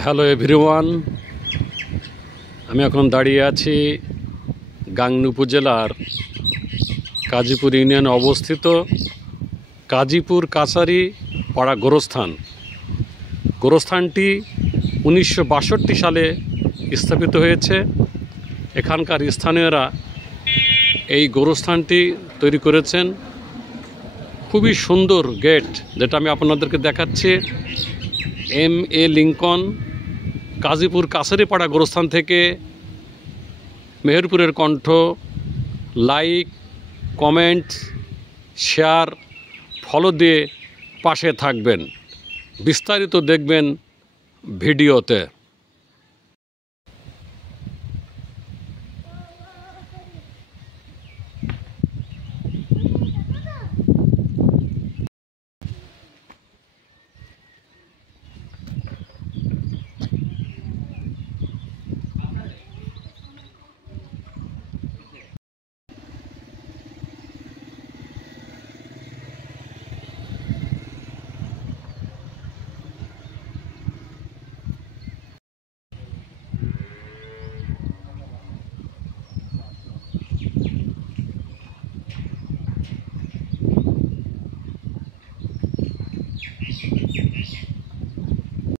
Hello everyone, আমি এখন দাঁড়িয়ে আছি গাংনী উপজেলার কাজীপুর ইউনিয়নে অবস্থিত কাজীপুর কাছারি পাড়া গোরস্থান। গোরস্থানটি 1962 সালে স্থাপিত হয়েছে। এখানকার স্থানীয়রা এই গোরস্থানটি তৈরি করেছেন। খুবই সুন্দর গেট, যেটা আমি আপনাদেরকে দেখাচ্ছি। এম.এ. লিঙ্কন কাজীপুর কাছারিপাড়া গোরস্থান থেকে মেহেরপুরের কণ্ঠ। লাইক, কমেন্ট, শেয়ার, ফলো দিয়ে পাশে থাকবেন। বিস্তারিত দেখবেন ভিডিওতে।